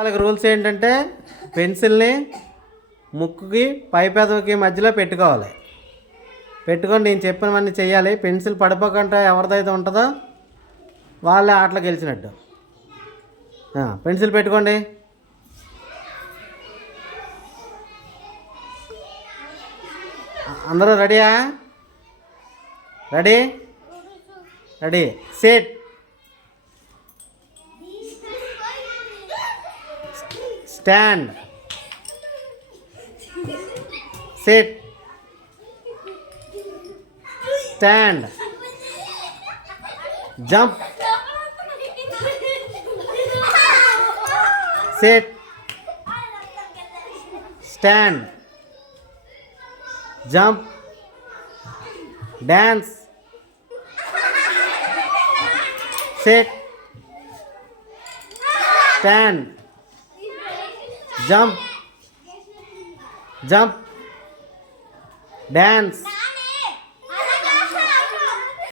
వాళ్ళకి రూల్స్ ఏంటంటే పెన్సిల్ని ముక్కుకి పై పెదవికి మధ్యలో పెట్టుకోవాలి. పెట్టుకొని నేను చెప్పినవన్నీ చెయ్యాలి. పెన్సిల్ పడిపోకుండా ఎవరిదైతే ఉంటుందో వాళ్ళే ఆటలో గెలిచినట్టు. పెన్సిల్ పెట్టుకోండి. అందరూ రెడీయా? Ready ready set stand set stand jump set stand jump dance set stand jump jump dance